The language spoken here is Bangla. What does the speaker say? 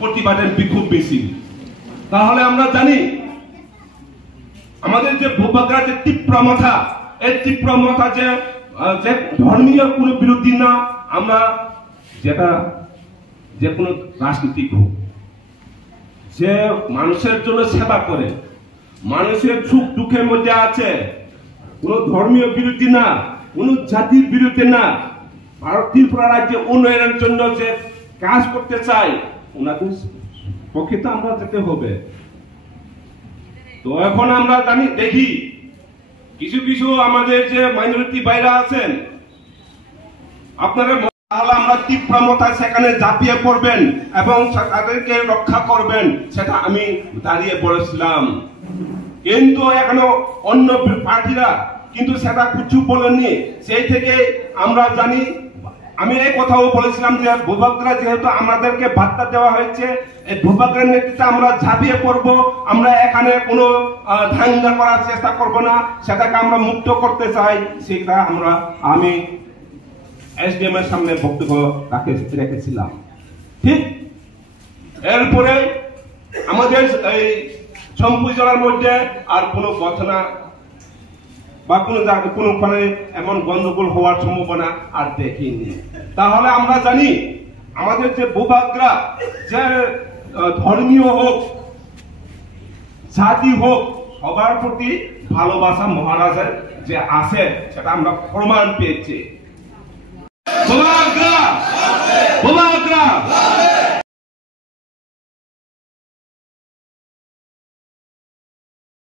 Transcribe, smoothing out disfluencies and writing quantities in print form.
প্রতিবাদের বিক্ষোভ বেশি। তাহলে আমরা জানি আমাদের যে ভূভাগরা যে তীব্রমতা, এই তীব্রমতা যে ধর্মীয় কোনো বিরোধী না, আমরা যেটা যে কোনো রাজনীতিক হোক, যে মানুষের জন্য সেবা করে, মানুষের সুখ দুঃখের মধ্যে আছে, কোনো ধর্মীয় বিরোধী না, কোনো জাতির বিরুদ্ধে না, ভারত ত্রিপুরা রাজ্যে উন্নয়নের জন্য যে কাজ করতে চাই, ওনাদের পক্ষে তো আমরা যেতে হবে। তো এখন আমরা জানি দেখি কিছু কিছু আমাদের যে মাইনরিটি ভাইরা আছেন, আপনারা তাহলে আমরা তীব্রমতায় সেখানে ঝাঁপিয়ে পড়বেন এবং তাদেরকে রক্ষা করবেন, সেটা আমি দাঁড়িয়ে পড়েছিলাম। কিন্তু এখনো অন্য পার্টিরা কিন্তু সেটা কিছু বলেননি। সেই থেকে আমরা জানি, আমি এই কথাও বলেছিলাম যে ভূভাগরা যেহেতু আমাদেরকে বার্তা দেওয়া হয়েছে, এই ভূভাগের নেতৃত্বে আমরা ঝাঁপিয়ে পড়ব, আমরা এখানে কোনো ধান্দা করার চেষ্টা করব না, সেটাকে আমরা মুক্ত করতে চাই। সেটা আমি এসডিএম এর সামনে বক্তব্য রেখেছিলাম। ঠিক এরপরে আমাদের এই শম্ভু জেলার মধ্যে আর কোনো ঘটনা বা কোনোখানে এমন গন্ডগোল হওয়ার সম্ভাবনা আর দেখিনি। তাহলে আমরা জানি আমাদের যে ভূভাগরা যে ধর্মীয় হোক, জাতি হোক, সবার প্রতি ভালোবাসা মহারাজের যে আছে, সেটা আমরা প্রমাণ পেয়েছি। ভূভাগরা